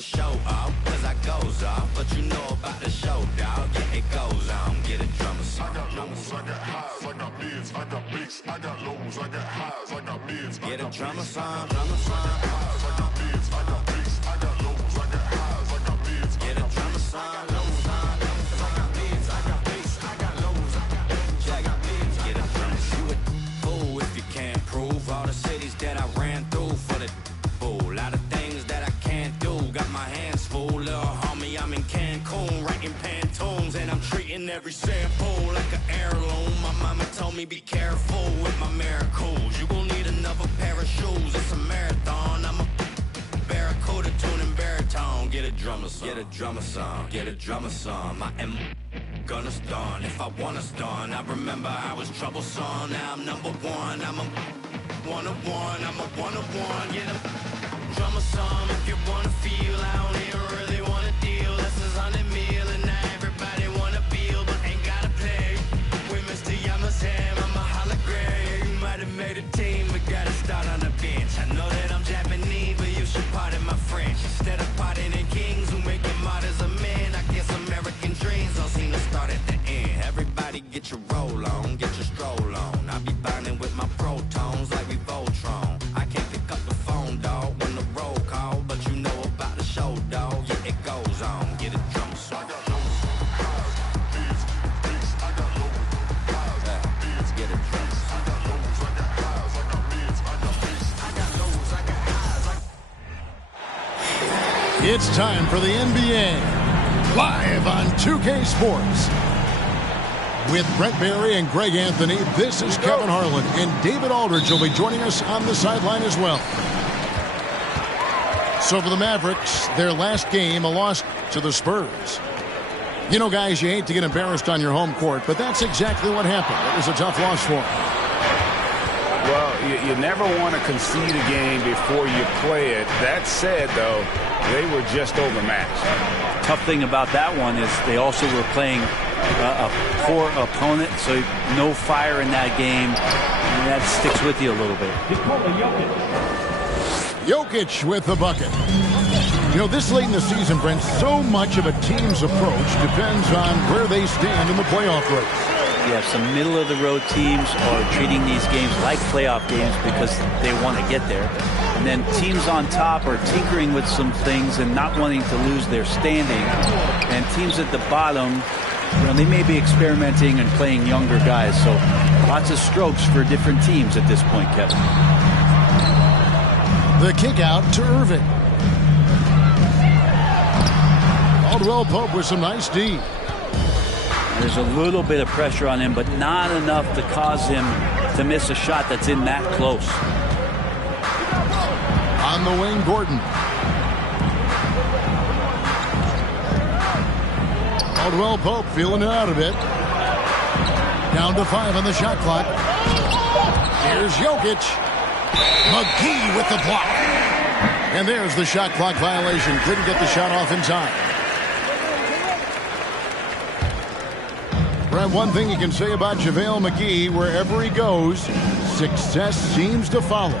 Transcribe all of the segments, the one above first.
a show off, cause I goes off. But you know about the show, dog. Yeah, it goes on. Get a drummer song. I got lows, I got highs, I got mids, I got bass. I got lows, I got highs, I got mids. Get a drummer song. I got highs, I got mids, I got bass. I got lows, I got highs, I got mids. Get a drummer song. Lows on. I got mids, I got bass. I got lows, I got bass. I got mids. Get a drummer. You a fool if you can't prove all the cities that I ran through for the fool. Lot of things that I can't do. Got my hands full, little homie. I'm in Cancun writing Pantones, and I'm treating every sample like an heirloom. My mama told me be careful with my miracles. You gon' need another pair of shoes. It's a marathon. I'm a barracuda tuning baritone. Get a drummer song. Get a drummer song. Get a drummer song. I am gonna stun if I wanna stun. I remember I was troublesome. Now I'm number one. I'm a one of one. I'm a one of one. Get a drummer song if you wanna feel. I don't even really wanna deal. This is 100 mil and now everybody wanna feel, but ain't gotta play with Mr. Yamazam. I'm a hologram. You might have made a team, but gotta start on the bench. I know that I'm Japanese, but you should pardon my French. Instead of pardoning kings who make them martyrs of men, I guess American dreams don't seem to start at the end. Everybody get your roll on, get your stroll on. I be binding with my protons like we Voltron. I can't pick up the phone, dog, when the roll call, but you know about the show, dog. Yeah, it goes on. Get a drum song. I got lows, highs, mids, bass. I got lows, highs, mids. Get a drum song. I got lows, I got highs, I got mids. I got bass. I got lows, I got highs. It's time for the NBA, live on 2K Sports. With Brent Barry and Greg Anthony, this is Kevin Harlan, and David Aldridge will be joining us on the sideline as well. So for the Mavericks, their last game, a loss to the Spurs. You know, guys, you hate to get embarrassed on your home court, but that's exactly what happened. It was a tough loss for them. Well, you never want to concede a game before you play it. That said, though, they were just overmatched. Tough thing about that one is they also were playing a poor opponent, so no fire in that game, and that sticks with you a little bit. Jokic with the bucket. You know, this late in the season, Brent, so much of a team's approach depends on where they stand in the playoff race. Yeah, some middle-of-the-road teams are treating these games like playoff games because they want to get there. And then teams on top are tinkering with some things and not wanting to lose their standing. And teams at the bottom, you know, they may be experimenting and playing younger guys. So lots of strokes for different teams at this point, Kevin. The kick out to Irving. Caldwell Pope with some nice D. There's a little bit of pressure on him, but not enough to cause him to miss a shot that's in that close. On the wing, Gordon. Caldwell Pope feeling it out a bit. Down to 5 on the shot clock. Here's Jokic. McGee with the block. And there's the shot clock violation. Couldn't get the shot off in time. Brad, one thing you can say about JaVale McGee, wherever he goes, success seems to follow.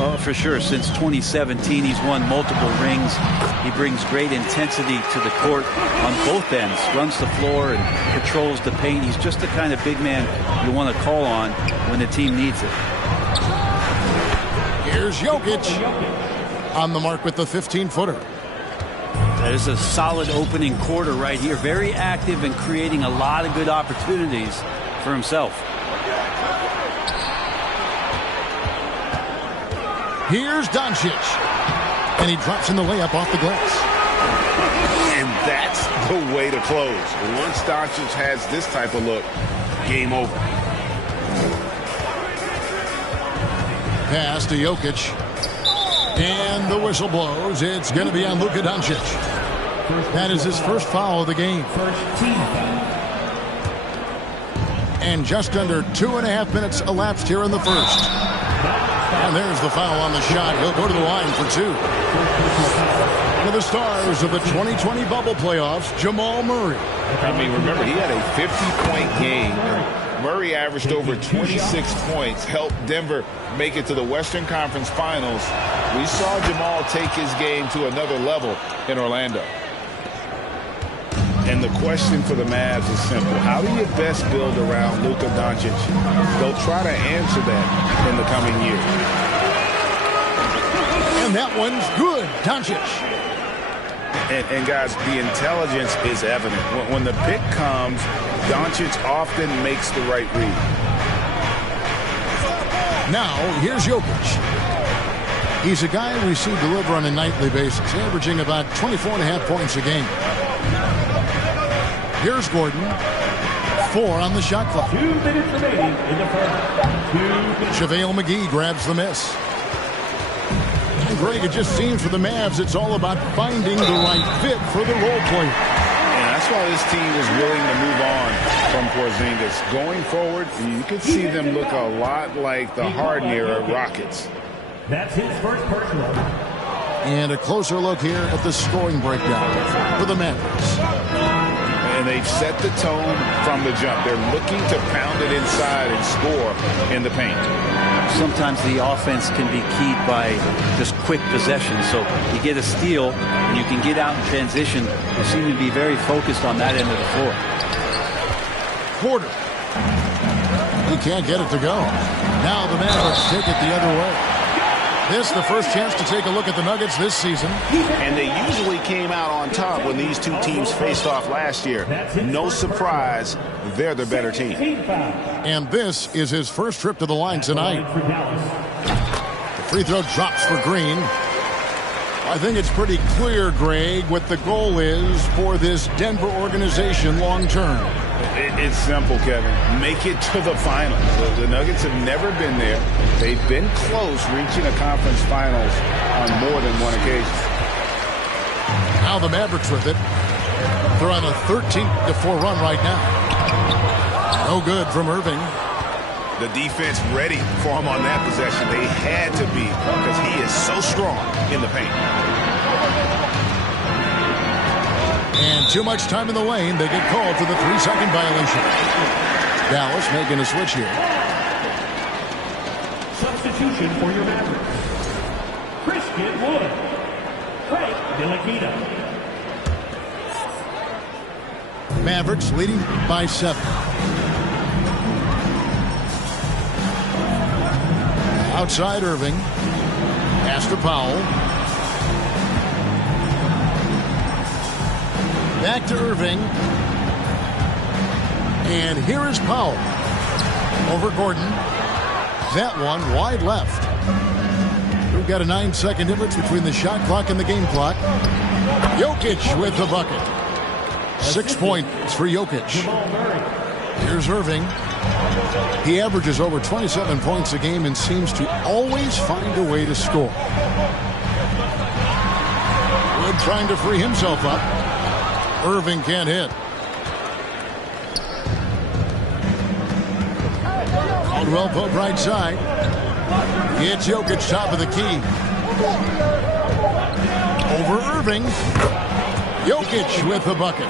Oh, for sure. Since 2017, he's won multiple rings. He brings great intensity to the court on both ends, runs the floor and patrols the paint. He's just the kind of big man you want to call on when the team needs it. Here's Jokic on the mark with the 15-footer. That is a solid opening quarter right here. Very active and creating a lot of good opportunities for himself. Here's Doncic. And he drops in the layup off the glass. And that's the way to close. Once Doncic has this type of look, game over. Pass to Jokic. And the whistle blows. It's going to be on Luka Doncic. That is his first foul of the game. And just under 2.5 minutes elapsed here in the first. And there's the foul on the shot. He'll go to the line for 2. One of the stars of the 2020 bubble playoffs, Jamal Murray. I mean, remember, he had a 50-point game. Murray averaged over 26 points, helped Denver make it to the Western Conference Finals. We saw Jamal take his game to another level in Orlando. And the question for the Mavs is simple. How do you best build around Luka Doncic? They'll try to answer that in the coming years. And that one's good. Doncic. And guys, the intelligence is evident. When the pick comes, Doncic often makes the right read. Now, here's Jokic. He's a guy we see deliver on a nightly basis, averaging about 24.5 points a game. Here's Gordon. 4 on the shot clock. 2 minutes remaining in the first. JaVale McGee grabs the miss. And Greg, it just seems for the Mavs it's all about finding the right fit for the role player. And that's why this team is willing to move on from Porzingis. Going forward, you can see them look a lot like the Harden-era Rockets. That's his first personal. And a closer look here at the scoring breakdown for the Mavericks. And they've set the tone from the jump. They're looking to pound it inside and score in the paint. Sometimes the offense can be keyed by just quick possession. So you get a steal and you can get out in transition. They seem to be very focused on that end of the floor. Porter. He can't get it to go. Now the Mavericks take it the other way. This the first chance to take a look at the Nuggets this season. And they usually came out on top when these two teams faced off last year. No surprise, they're the better team. And this is his first trip to the line tonight. The free throw drops for Green. I think it's pretty clear, Greg, what the goal is for this Denver organization long term. It's simple, Kevin. Make it to the finals. The Nuggets have never been there. They've been close reaching a conference finals on more than one occasion. Now the Mavericks with it. They're on a 13-4 run right now. No good from Irving. The defense ready for him on that possession. They had to be because he is so strong in the paint. And too much time in the lane. They get called for the 3-second violation. Dallas making a switch here. Substitution for your Mavericks. Christian Wood. Frank Ntilikina. Mavericks leading by 7. Outside Irving. Pass to Powell. Back to Irving. And here is Powell. Over Gordon. That one wide left. We've got a 9-second difference between the shot clock and the game clock. Jokic with the bucket. 6 points for Jokic. Here's Irving. He averages over 27 points a game and seems to always find a way to score. Wood trying to free himself up. Irving can't hit. Caldwell Pope right side. It's Jokic top of the key. Over Irving. Jokic with the bucket.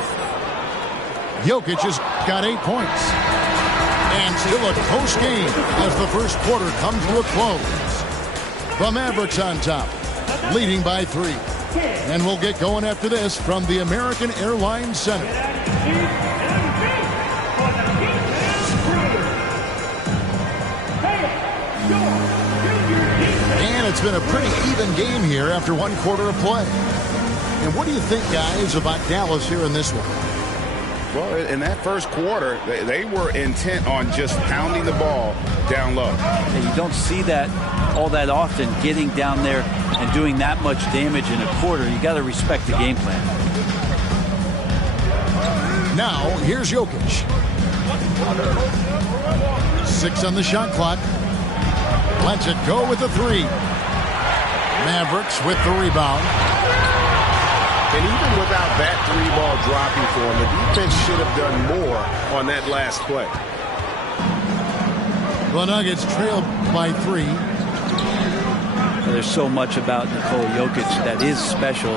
Jokic has got 8 points. And still a close game as the first quarter comes to a close. The Mavericks on top, leading by 3. And we'll get going after this from the American Airlines Center. And it's been a pretty even game here after 1 quarter of play. And what do you think, guys, about Dallas here in this one? Well, in that first quarter, they were intent on just pounding the ball down low. And you don't see that all that often, getting down there and doing that much damage in a quarter. You got to respect the game plan. Now, here's Jokic. 6 on the shot clock. Lets it go with the 3. Mavericks with the rebound. And even without that 3-ball dropping for him, the defense should have done more on that last play. The Nuggets trailed by 3. There's so much about Nikola Jokic that is special.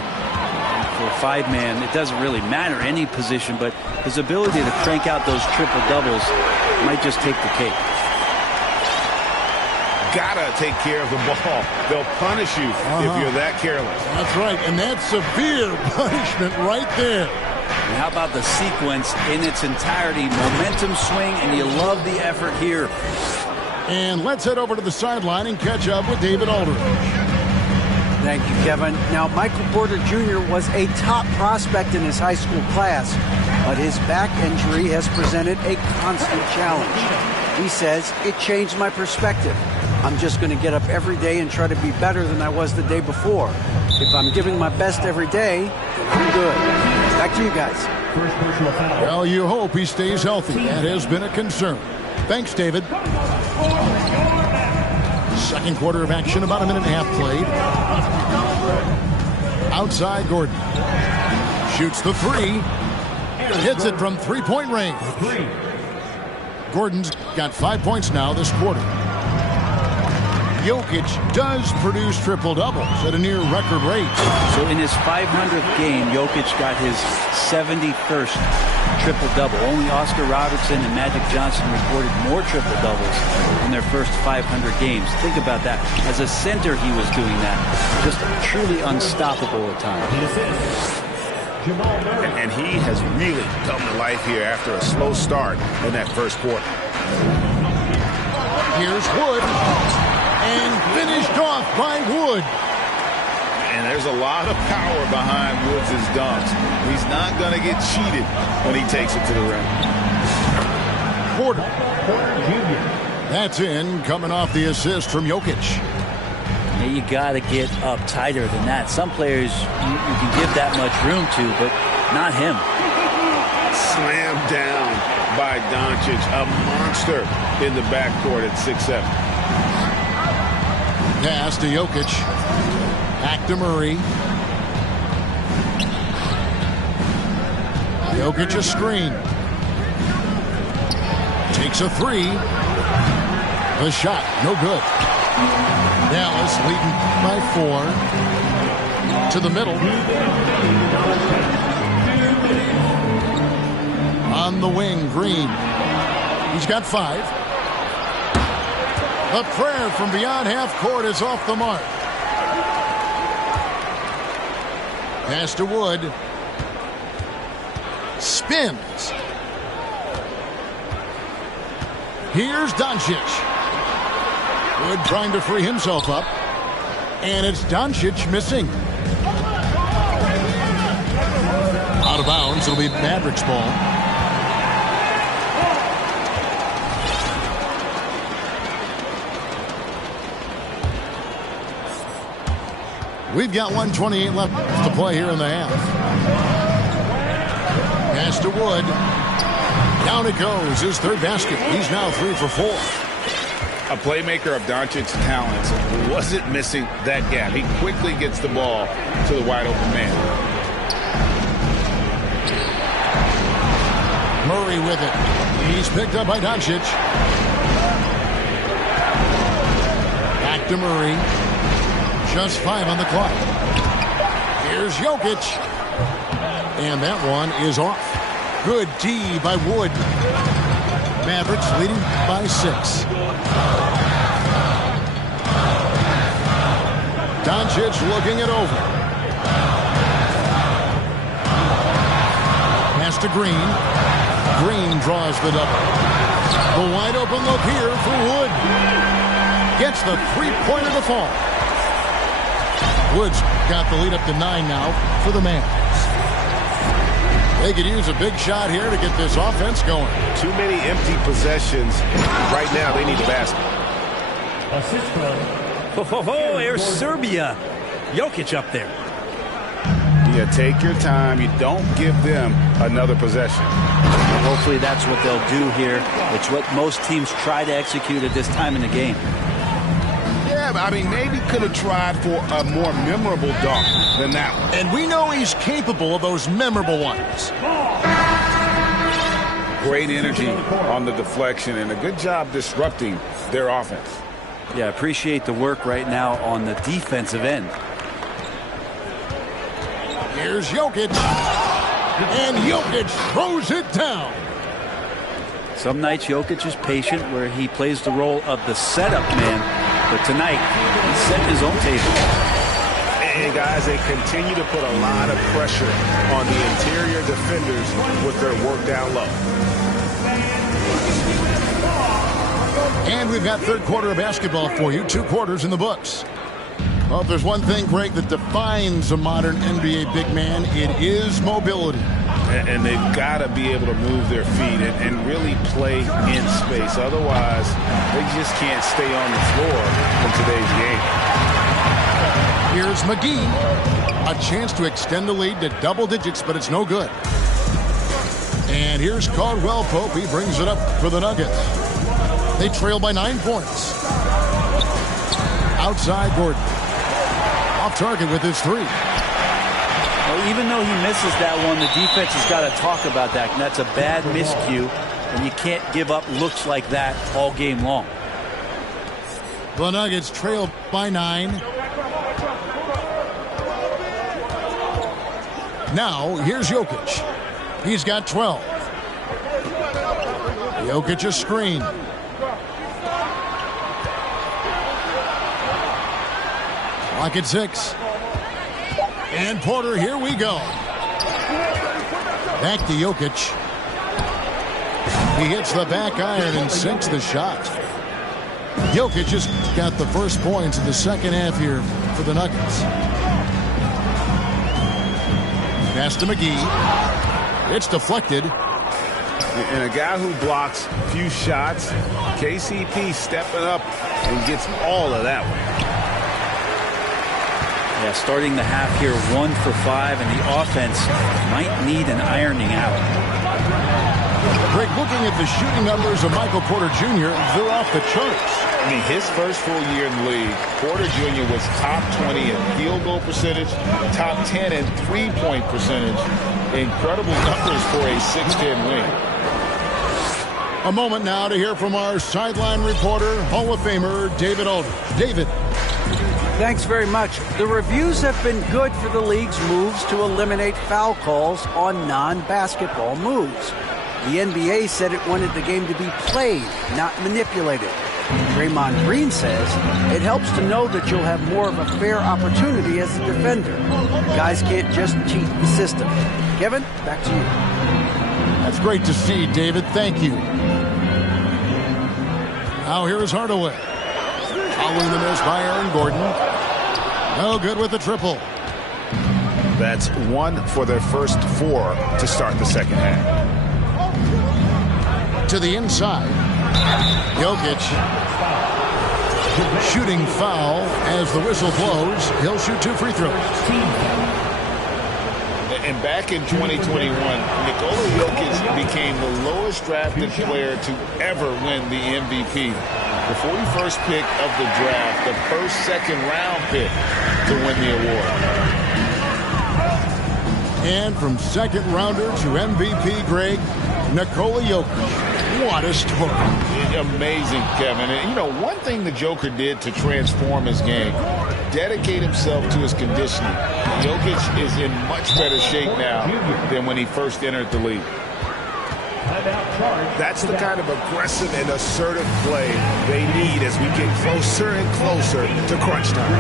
For a 5-man, it doesn't really matter any position, but his ability to crank out those triple-doubles might just take the cake. Gotta take care of the ball. They'll punish you if you're that careless. That's right, and that's severe punishment right there. And how about the sequence in its entirety? Momentum swing, and you love the effort here. And let's head over to the sideline and catch up with David Aldridge. Thank you, Kevin. Now, Michael Porter Jr. was a top prospect in his high school class, but his back injury has presented a constant challenge. He says, it changed my perspective. I'm just going to get up every day and try to be better than I was the day before. If I'm giving my best every day, then I'm good. Back to you guys. First personal foul. Well, you hope he stays healthy. That has been a concern. Thanks, David. Second quarter of action, about a minute and a half played. Outside, Gordon. Shoots the three. Hits it from three-point range. Gordon's got 5 points now this quarter. Jokic does produce triple-doubles at a near-record rate. So in his 500th game, Jokic got his 71st triple-double. Only Oscar Robertson and Magic Johnson recorded more triple-doubles in their first 500 games. Think about that. As a center, he was doing that. Just truly unstoppable at times. And he has really come to life here after a slow start in that first quarter. Here's Wood. And finished off by Wood. And there's a lot of power behind Woods' dunks. He's not going to get cheated when he takes it to the rim. Porter Jr. That's in, coming off the assist from Jokic. Yeah, you got to get up tighter than that. Some players you can give that much room to, but not him. Slammed down by Doncic, a monster in the backcourt at 6'7". Pass to Jokic. Back to Murray. Jokic a screen. Takes a three. The shot, no good. Dallas leading by 4. To the middle. On the wing, Green. He's got 5. The prayer from beyond half court is off the mark. Pass to Wood. Spins. Here's Doncic. Wood trying to free himself up. And it's Doncic missing. Out of bounds. It'll be Mavericks ball. We've got 1:28 left to play here in the half. Pass to Wood. Down it goes. His third basket. He's now 3 for 4. A playmaker of Doncic's talents wasn't missing that gap. He quickly gets the ball to the wide open man. Murray with it. He's picked up by Doncic. Back to Murray. Just 5 on the clock. Here's Jokic. And that one is off. Good D by Wood. Mavericks leading by 6. Doncic looking it over. Pass to Green. Green draws the double. The wide open look here for Wood. Gets the three-pointer to fall. Woods got the lead up to 9 now for the Mavs. They could use a big shot here to get this offense going. Too many empty possessions. Right now, they need a basket. Assist from. There's Serbia. Jokic up there. Yeah, take your time. You don't give them another possession. Hopefully that's what they'll do here. It's what most teams try to execute at this time in the game. Yeah, I mean, maybe could have tried for a more memorable dunk than that one. And we know he's capable of those memorable ones. Great energy on the deflection and a good job disrupting their offense. Yeah, appreciate the work right now on the defensive end. Here's Jokic. And Jokic throws it down. Some nights Jokic is patient where he plays the role of the setup man, but tonight he set his own table. And guys, they continue to put a lot of pressure on the interior defenders with their work down low. And we've got third quarter of basketball for you. 2 quarters in the books. Well, if there's one thing, Greg, that defines a modern NBA big man, it is mobility. And they've got to be able to move their feet and really play in space. Otherwise, they just can't stay on the floor in today's game. Here's McGee. A chance to extend the lead to double digits, but it's no good. And here's Caldwell Pope. He brings it up for the Nuggets. They trail by 9 points. Outside Gordon. Off target with his 3. Well, even though he misses that one, the defense has got to talk about that. And that's a bad miscue. And you can't give up looks like that all game long. The Nuggets trail by 9. Now, here's Jokic. He's got 12. Jokic a screen. Clock at 6. And Porter, here we go. Back to Jokic. He hits the back iron and sinks the shot. Jokic just got the first points in the second half here for the Nuggets. Pass to McGee. It's deflected. And a guy who blocks few shots, KCP stepping up and gets all of that one. Yeah, starting the half here 1 for 5, and the offense might need an ironing out. Greg, looking at the shooting numbers of Michael Porter Jr., they're off the charts. I mean, his first full year in the league, Porter Jr. was top 20 in field goal percentage, top 10 in three-point percentage. Incredible numbers for a 6'10" wing. A moment now to hear from our sideline reporter, Hall of Famer David Aldridge. David. Thanks very much. The reviews have been good for the league's moves to eliminate foul calls on non-basketball moves. The NBA said it wanted the game to be played, not manipulated. Draymond Green says it helps to know that you'll have more of a fair opportunity as a defender. Guys can't just cheat the system. Kevin, back to you. That's great to see, David. Thank you. Now here is Hardaway. Following the miss by Aaron Gordon. No good with the triple. That's 1 for their first 4 to start the second half. To the inside. Jokic. Shooting foul as the whistle blows. He'll shoot 2 free throws. And back in 2021, Nikola Jokic became the lowest drafted player to ever win the MVP. The 41st pick of the draft, the first second-round pick to win the award. And from second-rounder to MVP, Greg, Nikola Jokic. What a story. Amazing, Kevin. And, you know, one thing the Joker did to transform his game, dedicate himself to his conditioning. Jokic is in much better shape now than when he first entered the league. That's the kind of aggressive and assertive play they need as we get closer and closer to crunch time.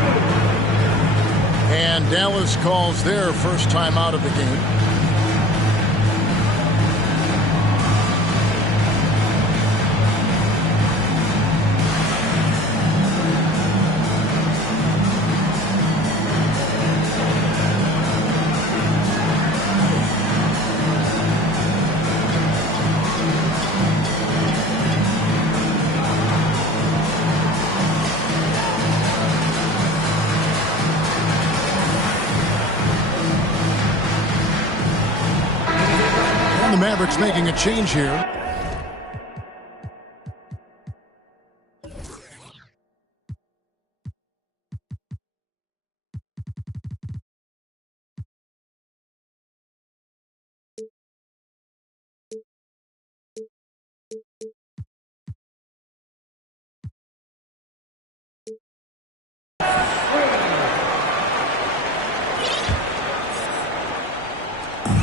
And Dallas calls their first time out of the game. Mavericks making a change here.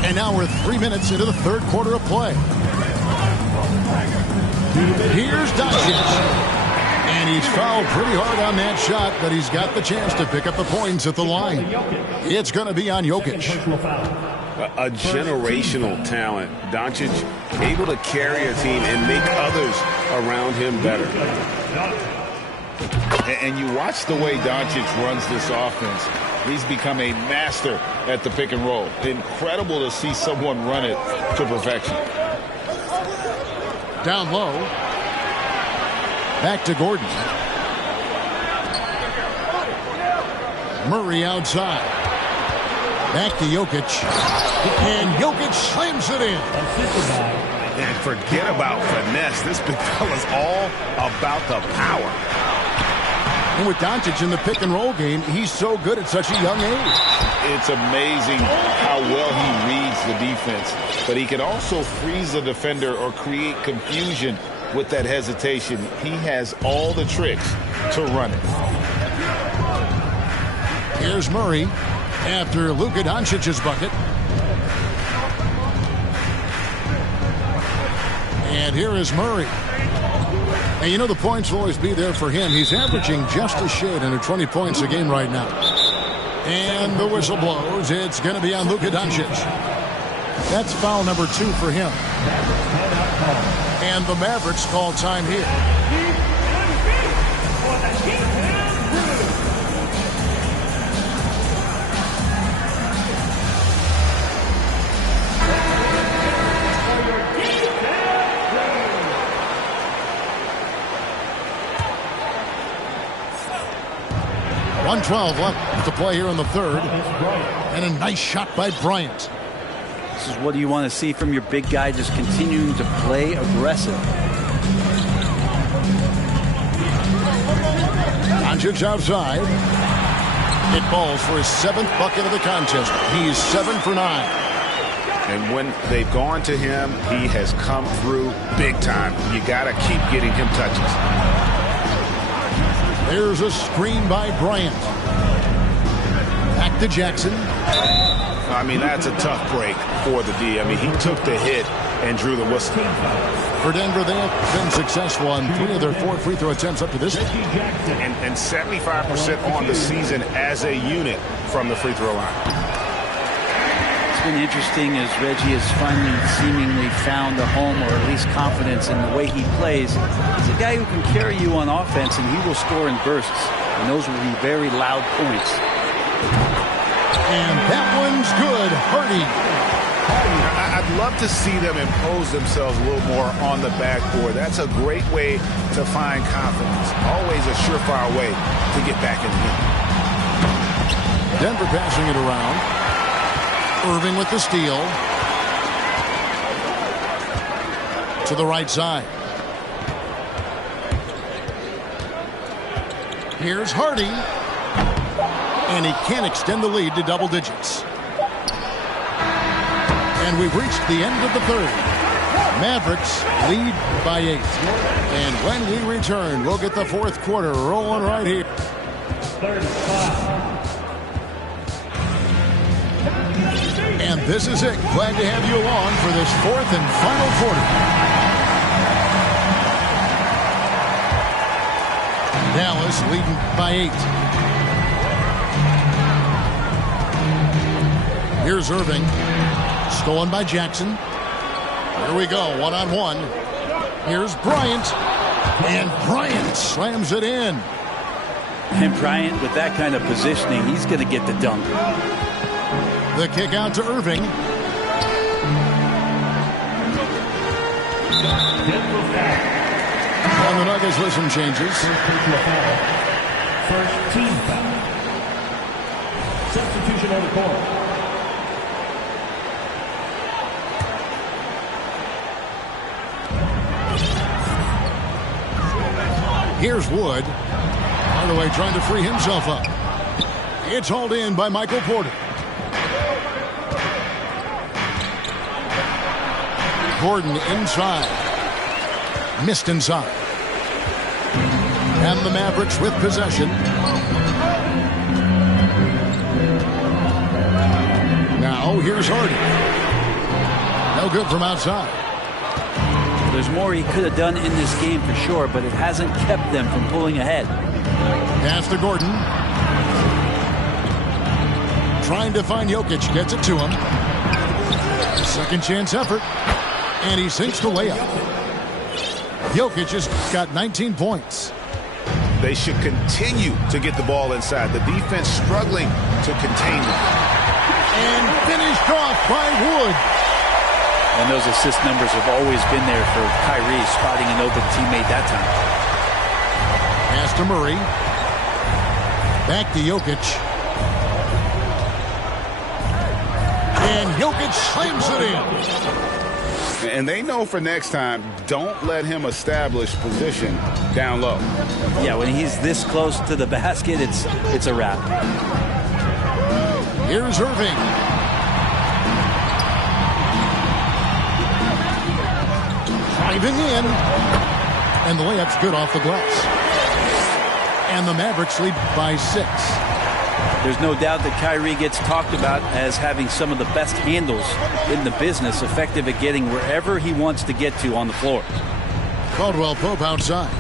And now we're 3 minutes into the third quarter of play. Here's Doncic. And he's fouled pretty hard on that shot, but he's got the chance to pick up the points at the line. It's going to be on Jokic. A generational talent. Doncic able to carry a team and make others around him better. And you watch the way Doncic runs this offense. He's become a master at the pick and roll. Incredible to see someone run it to perfection. Down low. Back to Gordon. Murray outside. Back to Jokic. And Jokic slams it in. And forget about finesse. This big fella's all about the power. And with Doncic in the pick and roll game, he's so good at such a young age. It's amazing how well he reads the defense. But he can also freeze the defender or create confusion with that hesitation. He has all the tricks to run it. Here's Murray after Luka Doncic's bucket. And here is Murray. And you know the points will always be there for him. He's averaging just a shade under 20 points a game right now. And the whistle blows. It's going to be on Luka Doncic. That's foul number 2 for him. And the Mavericks call time here. .112 left to play here in the third. And a nice shot by Bryant. This is what you want to see from your big guy, just continuing to play aggressive. Doncic outside. It falls for his 7th bucket of the contest. He's 7 for 9. And when they've gone to him, he has come through big time. You got to keep getting him touches. There's a screen by Bryant. Back to Jackson. I mean, that's a tough break for the D. I mean, he took the hit and drew the whistle. For Denver, they have been successful on 3 of their 4 free throw attempts up to this point. And 75% on the season as a unit from the free throw line. It's been interesting as Reggie has finally seemingly found a home, or at least confidence in the way he plays. He's a guy who can carry you on offense, and he will score in bursts. And those will be very loud points. And that one's good. Hardy. I'd love to see them impose themselves a little more on the backboard. That's a great way to find confidence. Always a surefire way to get back in the game. Denver passing it around. Irving with the steal. To the right side. Here's Hardy. And he can't extend the lead to double digits. And we've reached the end of the third. Mavericks lead by 8. And when we return, we'll get the fourth quarter rolling right here. 35. And this is it. Glad to have you along for this fourth and final quarter. Dallas leading by 8. Here's Irving. Stolen by Jackson. Here we go, one-on-one. Here's Bryant. And Bryant slams it in. And Bryant, with that kind of positioning, he's going to get the dunk. The kick out to Irving. And the Nuggets with some changes. First team foul. Substitution on the court. Here's Wood. Hardaway trying to free himself up. It's hauled in by Michael Porter. Gordon inside. Missed inside. And the Mavericks with possession. Now here's Hardy. No good from outside. there's more he could have done in this game for sure, but it hasn't kept them from pulling ahead. Pass to Gordon. Trying to find Jokic. Gets it to him. Second chance effort. And he sinks the layup. Jokic has got 19 points. They should continue to get the ball inside. The defense struggling to contain them. And finished off by Wood. And those assist numbers have always been there for Kyrie, spotting an open teammate that time. Pass to Murray. Back to Jokic. And Jokic slams it in. And they know for next time, don't let him establish position down low. Yeah, when he's this close to the basket, it's a wrap. Here's Irving. Driving in. And the layup's good off the glass. And the Mavericks lead by 6. There's no doubt that Kyrie gets talked about as having some of the best handles in the business, effective at getting wherever he wants to get to on the floor. Caldwell Pope outside.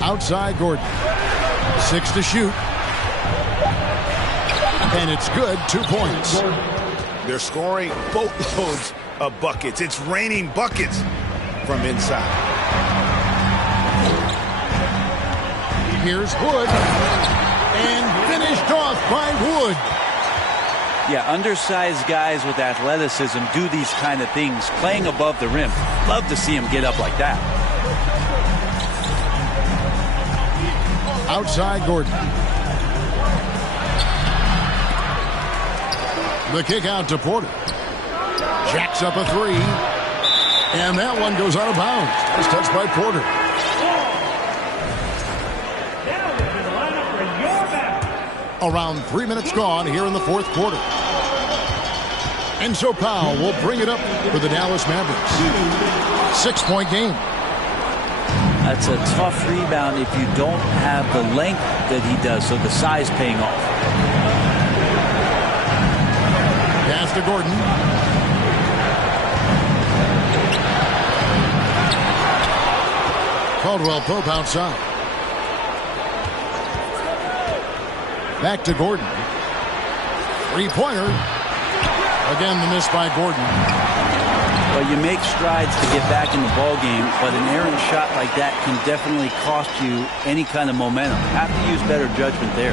Outside Gordon. 6 to shoot. And it's good. 2 points. They're scoring boatloads of buckets. It's raining buckets from inside. Here's Wood. And finished off by Wood. Yeah, undersized guys with athleticism do these kind of things, playing above the rim. Love to see him get up like that. Outside Gordon. The kick out to Porter. Jacks up a 3. And that one goes out of bounds. It's touched by Porter. Around 3 minutes gone here in the fourth quarter. And so Powell will bring it up for the Dallas Mavericks. 6-point game. That's a tough rebound if you don't have the length that he does, so the size paying off. Pass to Gordon. Caldwell Pope outside. Back to Gordon. Three-pointer. Again, the miss by Gordon. Well, you make strides to get back in the ball game, but an errant shot like that can definitely cost you any kind of momentum. Have to use better judgment there.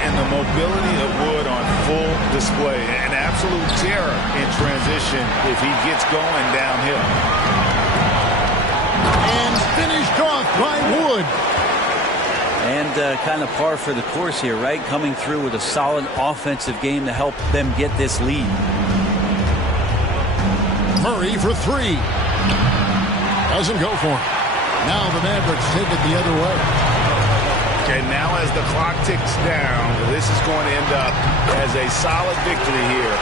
And the mobility of Wood on full display. An absolute terror in transition if he gets going downhill. And finished off by Wood. And kind of par for the course here, right? Coming through with a solid offensive game to help them get this lead. Murray for 3. Doesn't go for it. Now the Mavericks take it the other way. And now as the clock ticks down, this is going to end up as a solid victory here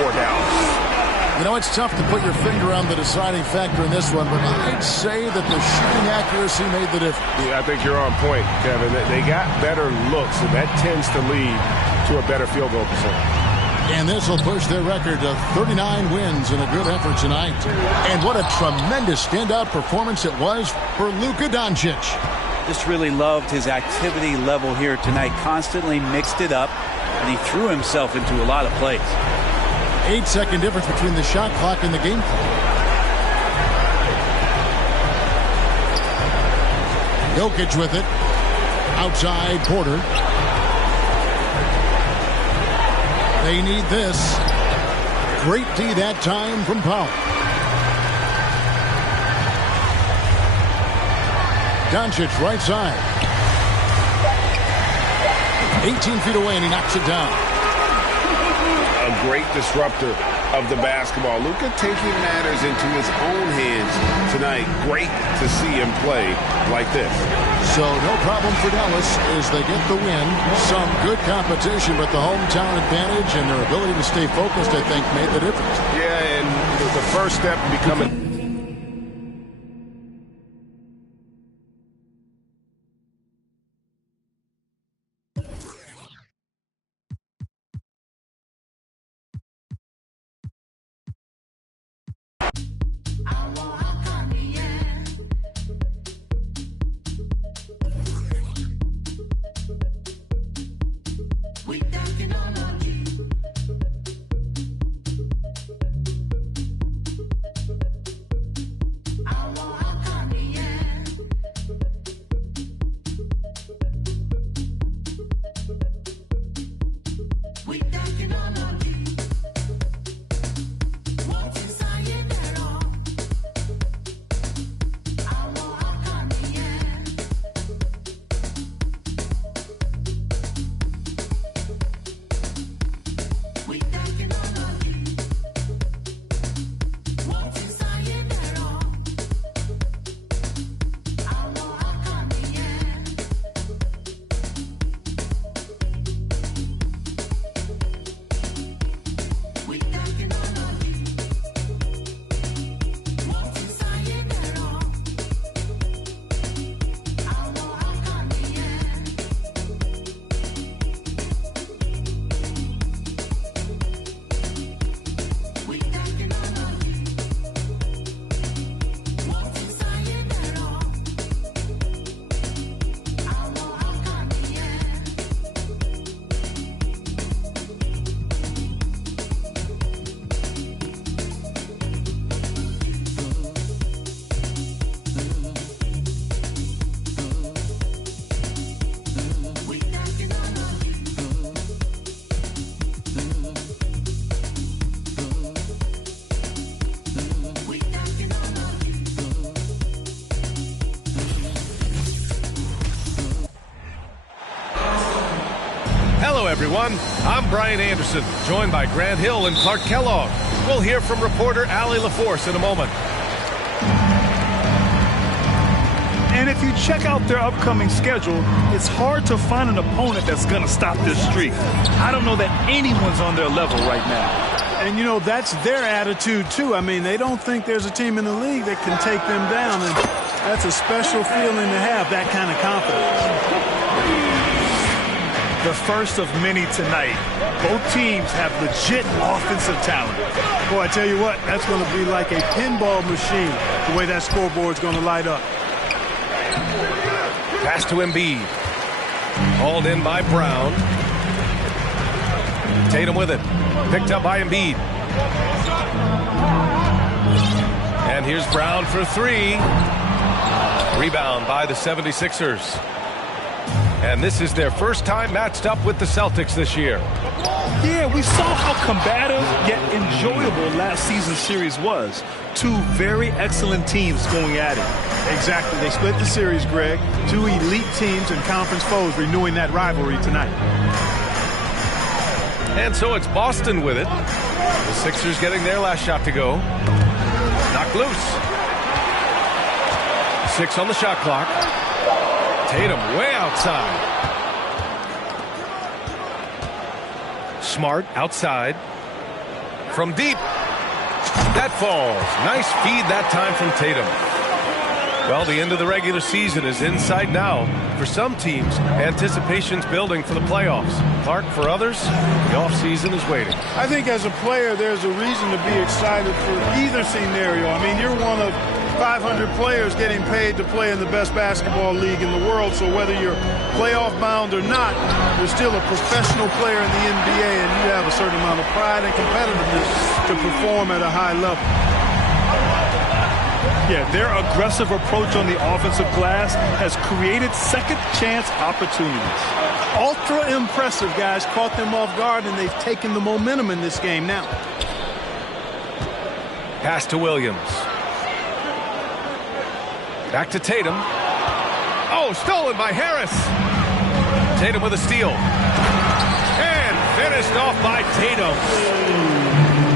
for Dallas. You know, it's tough to put your finger on the deciding factor in this one, but I'd say that the shooting accuracy made the difference. Yeah, I think you're on point, Kevin. They got better looks, and that tends to lead to a better field goal percentage. And this will push their record to 39 wins in a good effort tonight. And what a tremendous standout performance it was for Luka Doncic. Just really loved his activity level here tonight. Constantly mixed it up, and he threw himself into a lot of plays. 8-second difference between the shot clock and the game clock. Jokic with it. Outside Porter. They need this. Great D that time from Powell. Doncic right side. 18 feet away and he knocks it down. A great disruptor of the basketball. Luka taking matters into his own hands tonight. Great to see him play like this. So no problem for Dallas as they get the win. Some good competition, but the hometown advantage and their ability to stay focused, I think, made the difference. Yeah, and the first step in becoming Hello, everyone. I'm Brian Anderson, joined by Grant Hill and Clark Kellogg. We'll hear from reporter Allie LaForce in a moment. And if you check out their upcoming schedule, it's hard to find an opponent that's going to stop this streak. I don't know that anyone's on their level right now. And, you know, that's their attitude, too. I mean, they don't think there's a team in the league that can take them down. And that's a special feeling to have, that kind of confidence. The first of many tonight. Both teams have legit offensive talent. Boy, I tell you what, that's going to be like a pinball machine, the way that scoreboard's going to light up. Pass to Embiid. Hauled in by Brown. Tatum with it. Picked up by Embiid. And here's Brown for three. Rebound by the 76ers. And this is their first time matched up with the Celtics this year. Yeah, we saw how combative yet enjoyable last season's series was. Two very excellent teams going at it. Exactly. They split the series, Greg. Two elite teams and conference foes renewing that rivalry tonight. And so it's Boston with it. The Sixers getting their last shot to go. Knocked loose. 6 on the shot clock. Tatum way outside. Smart outside. From deep. That falls. Nice feed that time from Tatum. Well, the end of the regular season is in sight now. For some teams, anticipation's building for the playoffs. Clark, for others, the offseason is waiting. I think as a player, there's a reason to be excited for either scenario. I mean, you're one of 500 players getting paid to play in the best basketball league in the world, so whether you're playoff bound or not, you're still a professional player in the NBA, and you have a certain amount of pride and competitiveness to perform at a high level. Yeah, their aggressive approach on the offensive glass has created second chance opportunities. Ultra impressive, guys. Caught them off guard, and they've taken the momentum in this game now. Pass to Williams. Back to Tatum. Oh, stolen by Harris. Tatum with a steal. And finished off by Tatum.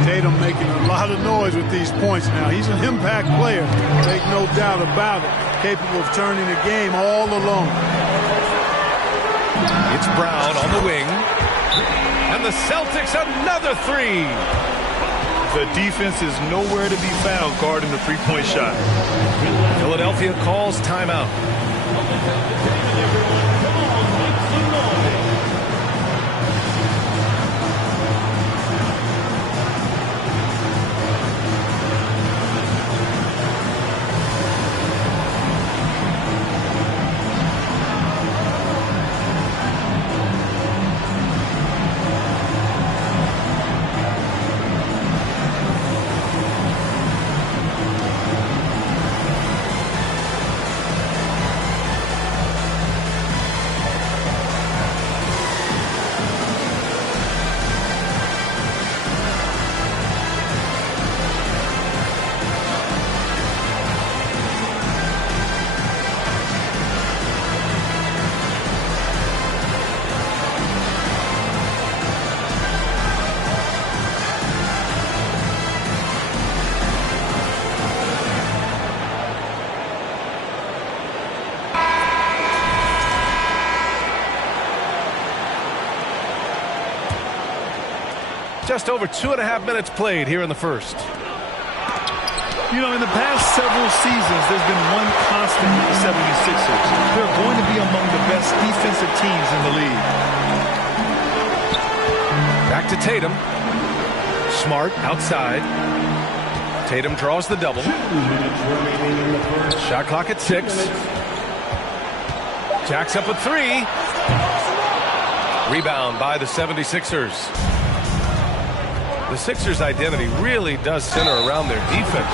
Tatum making a lot of noise with these points now. He's an impact player. Make no doubt about it. Capable of turning the game all alone. It's Brown on the wing. And the Celtics another three. The defense is nowhere to be found guarding the three-point shot. Philadelphia calls timeout. Just over 2.5 minutes played here in the first. You know, in the past several seasons, there's been one constant with the 76ers. They're going to be among the best defensive teams in the league. Back to Tatum. Smart outside. Tatum draws the double. Shot clock at 6. Jacks up a 3. Rebound by the 76ers. The Sixers' identity really does center around their defense.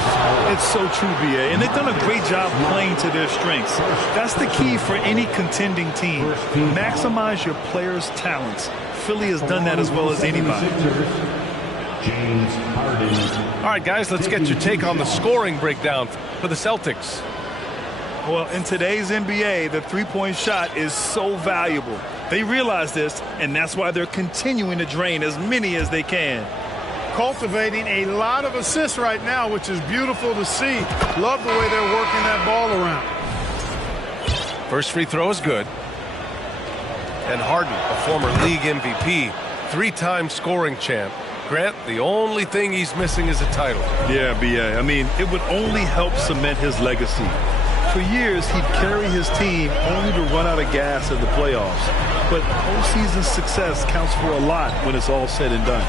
It's so true, B.A., and they've done a great job playing to their strengths. That's the key for any contending team. Maximize your players' talents. Philly has done that as well as anybody. James Harden. All right, guys, let's get your take on the scoring breakdown for the Celtics. Well, in today's NBA, the three-point shot is so valuable. They realize this, and that's why they're continuing to drain as many as they can. Cultivating a lot of assists right now, which is beautiful to see. Love the way they're working that ball around. First free throw is good. And Harden, a former league MVP, 3-time scoring champ. Grant, the only thing he's missing is a title. Yeah, B.A. I mean, it would only help cement his legacy. For years, he'd carry his team only to run out of gas in the playoffs. But postseason success counts for a lot when it's all said and done.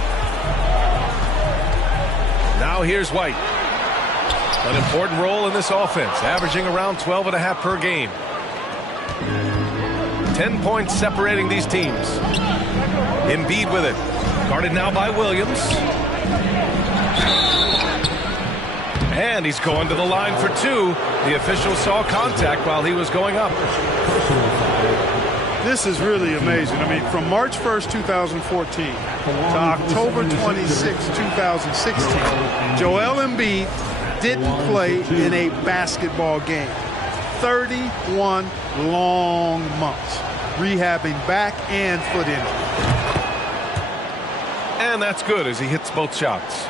Now here's White. An important role in this offense, averaging around 12.5 per game. 10 points separating these teams. Embiid with it. Guarded now by Williams. And he's going to the line for two. The official saw contact while he was going up. This is really amazing. I mean, from March 1st, 2014 to October 26, 2016, Joel Embiid didn't play in a basketball game. 31 long months, rehabbing back and foot injury. And that's good as he hits both shots.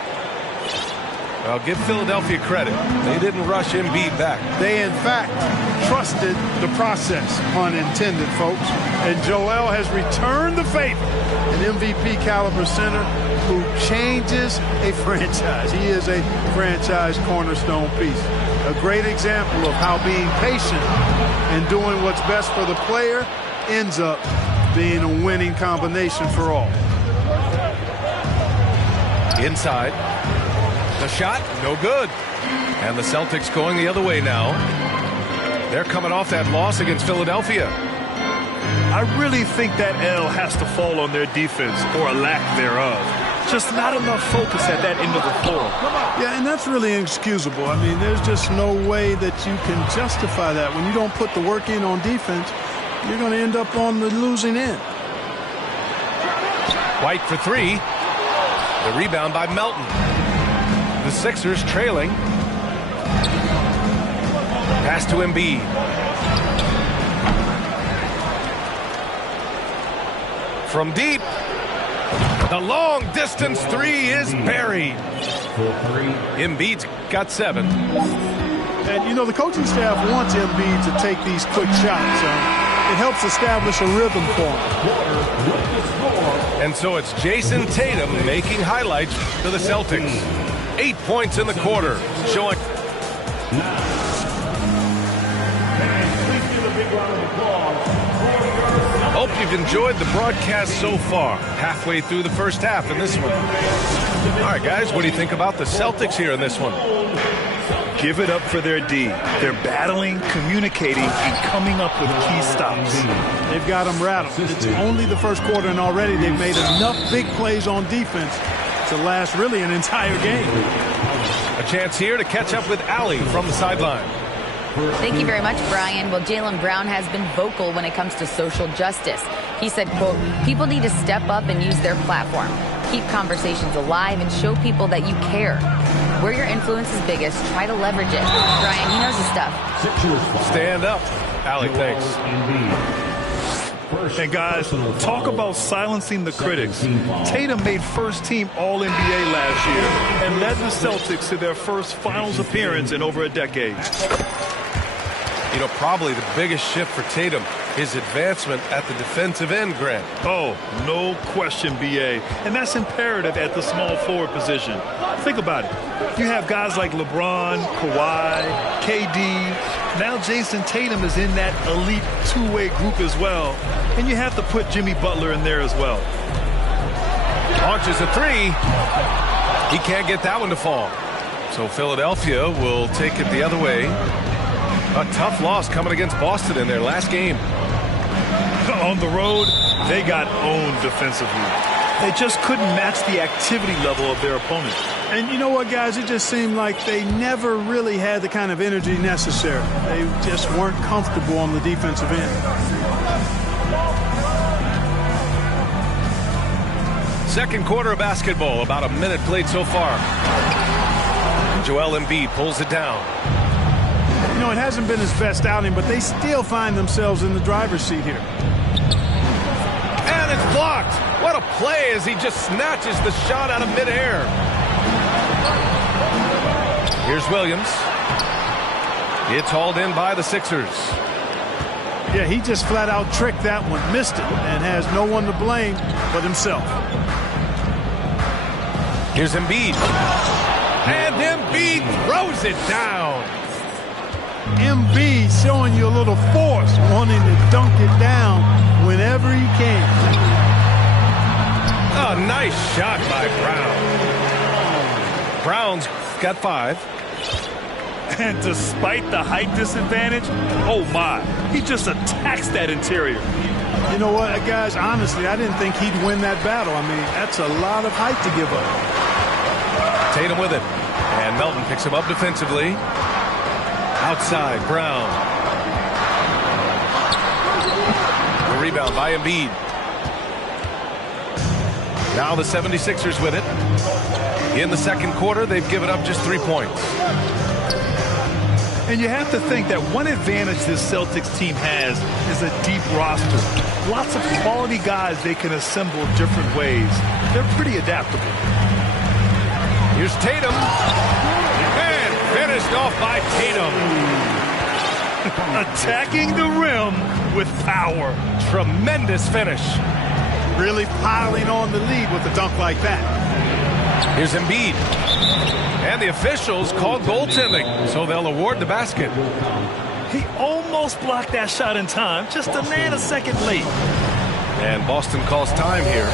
I'll give Philadelphia credit. They didn't rush Embiid back. They, in fact, trusted the process, pun intended, folks. And Joel has returned the favor. An MVP caliber center who changes a franchise. He is a franchise cornerstone piece. A great example of how being patient and doing what's best for the player ends up being a winning combination for all. Inside. The shot, no good. And the Celtics going the other way now. They're coming off that loss against Philadelphia. I really think that L has to fall on their defense, or a lack thereof. Just not enough focus at that end of the floor. Yeah, and that's really inexcusable. I mean, there's just no way that you can justify that. When you don't put the work in on defense, you're going to end up on the losing end. White for three. The rebound by Melton. The Sixers trailing. Pass to Embiid. From deep. The long distance three is buried. Embiid's got 7. And, you know, the coaching staff wants Embiid to take these quick shots. It helps establish a rhythm for him. And so it's Jason Tatum making highlights for the Celtics. 8 points in the quarter, showing. Hope you've enjoyed the broadcast so far. Halfway through the first half in this one. All right, guys, what do you think about the Celtics here in this one? Give it up for their D. They're battling, communicating, and coming up with key stops. They've got them rattled. It's only the first quarter, and already they've made enough big plays on defense to last really an entire game. A chance here to catch up with Allie from the sideline. Thank you very much, Brian. Well, Jaylen Brown has been vocal when it comes to social justice. He said, quote, people need to step up and use their platform. Keep conversations alive and show people that you care. Where your influence is biggest, try to leverage it. Brian, he knows his stuff. Stand up. Allie, thanks. And guys, talk about silencing the critics. Tatum made first-team All-NBA last year and led the Celtics to their first finals appearance in over a decade. You know, probably the biggest shift for Tatum, his advancement at the defensive end, Grant. Oh, no question, B.A. And that's imperative at the small forward position. Think about it. You have guys like LeBron, Kawhi, KD. Now Jason Tatum is in that elite two-way group as well. And you have to put Jimmy Butler in there as well. Launches a three. He can't get that one to fall. So Philadelphia will take it the other way. A tough loss coming against Boston in their last game. On the road, they got owned defensively. They just couldn't match the activity level of their opponent. And you know what, guys? It just seemed like they never really had the kind of energy necessary. They just weren't comfortable on the defensive end. Second quarter of basketball, about a minute played so far. Joel Embiid pulls it down. You know, it hasn't been his best outing, but they still find themselves in the driver's seat here. And it's blocked. What a play as he just snatches the shot out of midair. Here's Williams. It's hauled in by the Sixers. Yeah, he just flat out tricked that one, missed it, and has no one to blame but himself. Here's Embiid. And Embiid throws it down. Embiid showing you a little force, wanting to dunk it down whenever he can. A nice shot by Brown. Brown's got 5. And despite the height disadvantage, oh my, he just attacks that interior. You know what, guys, honestly, I didn't think he'd win that battle. I mean, that's a lot of height to give up. Tatum with it. And Melton picks him up defensively. Outside, Brown. The rebound by Embiid. Now the 76ers with it. In the second quarter, they've given up just 3 points. And you have to think that one advantage this Celtics team has is a deep roster. Lots of quality guys they can assemble different ways. They're pretty adaptable. Here's Tatum. And finished off by Tatum. Attacking the rim with power. Tremendous finish. Really piling on the lead with a dunk like that. Here's Embiid. And the officials called goaltending, so they'll award the basket. He almost blocked that shot in time, just a nanosecond late. And Boston calls time here.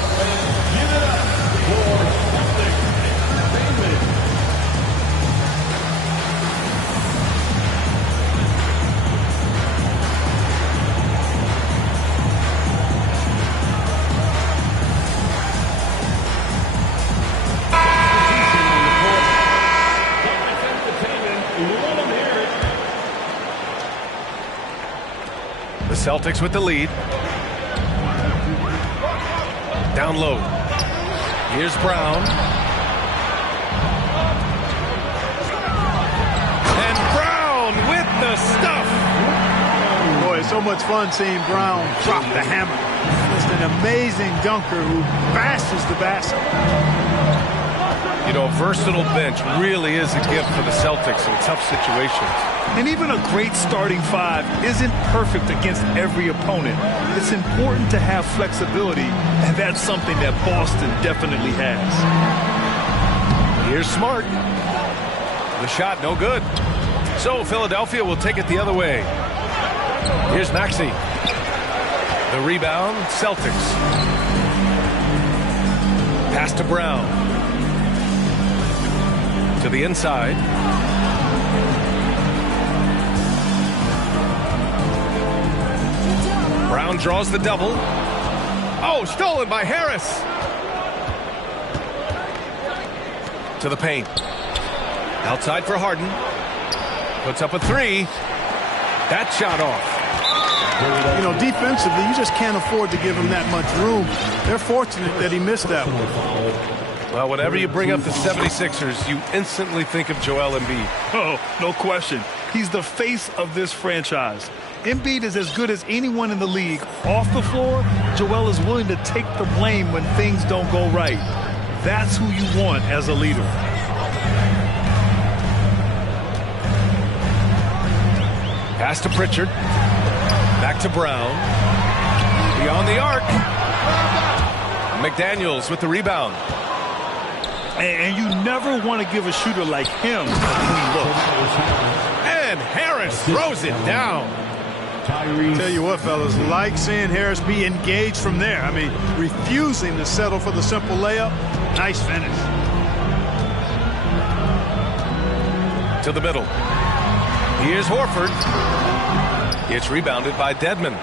Celtics with the lead. Down low. Here's Brown. And Brown with the stuff. Boy, it's so much fun seeing Brown drop the hammer. Just an amazing dunker who bashes the basket. You know, a versatile bench really is a gift for the Celtics in tough situations. And even a great starting 5 isn't perfect against every opponent. It's important to have flexibility, and that's something that Boston definitely has. Here's Smart. The shot, no good. So Philadelphia will take it the other way. Here's Maxey. The rebound, Celtics. Pass to Brown. To the inside. Brown draws the double. Oh, stolen by Harris. To the paint. Outside for Harden. Puts up a 3. That shot off. You know, defensively, you just can't afford to give him that much room. They're fortunate that he missed that one. Well, whenever you bring up the 76ers, you instantly think of Joel Embiid. Oh, no question. He's the face of this franchise. Embiid is as good as anyone in the league. Off the floor, Joel is willing to take the blame when things don't go right. That's who you want as a leader. Pass to Pritchard. Back to Brown. Beyond the arc. McDaniels with the rebound. And you never want to give a shooter like him a clean look. And Harris throws it down. Tell you what, fellas, like seeing Harris be engaged from there. I mean, refusing to settle for the simple layup. Nice finish. To the middle. Here's Horford. It's rebounded by Dedmon.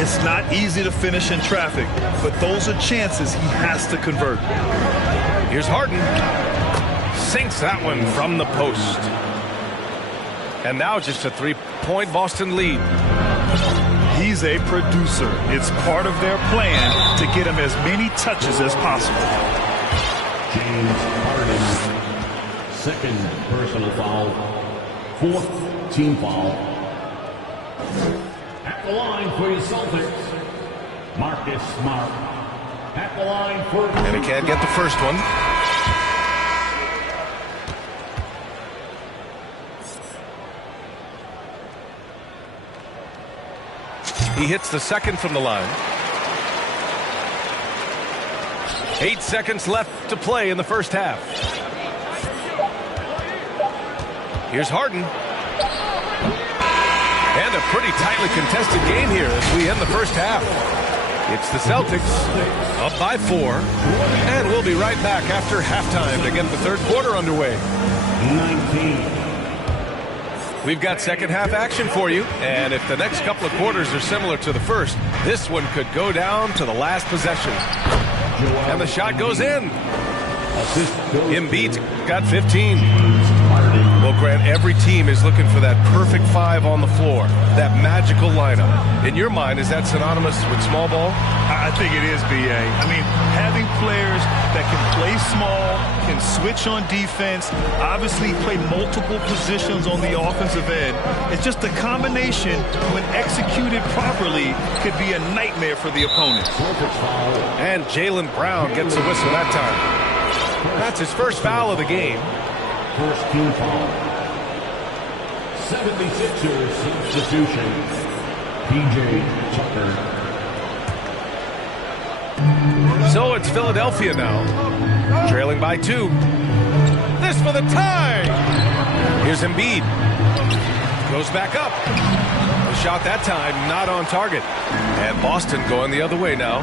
It's not easy to finish in traffic, but those are chances he has to convert. Here's Harden. Sinks that one from the post. And now just a 3-point Boston lead. He's a producer. It's part of their plan to get him as many touches as possible. James Harden, second personal foul, 4th team foul. At the line for your Celtics, Marcus Smart. At the line for... And he can't get the first one. He hits the second from the line. 8 seconds left to play in the first half. Here's Harden. And a pretty tightly contested game here as we end the first half. It's the Celtics up by 4. And we'll be right back after halftime to get the third quarter underway. 19. We've got second half action for you. And if the next couple of quarters are similar to the first, this one could go down to the last possession. And the shot goes in. Embiid's got 15. Well, Grant, every team is looking for that perfect 5 on the floor, that magical lineup. In your mind, is that synonymous with small ball? I think it is, B.A. I mean, having players that can play small, can switch on defense, obviously play multiple positions on the offensive end. It's just a combination, when executed properly, could be a nightmare for the opponent. And Jaylen Brown gets a whistle that time. That's his first foul of the game. First team foul. 76ers substitution. P.J. Tucker. So it's Philadelphia now, trailing by 2. This for the tie. Here's Embiid. Goes back up. The shot that time not on target. And Boston going the other way now.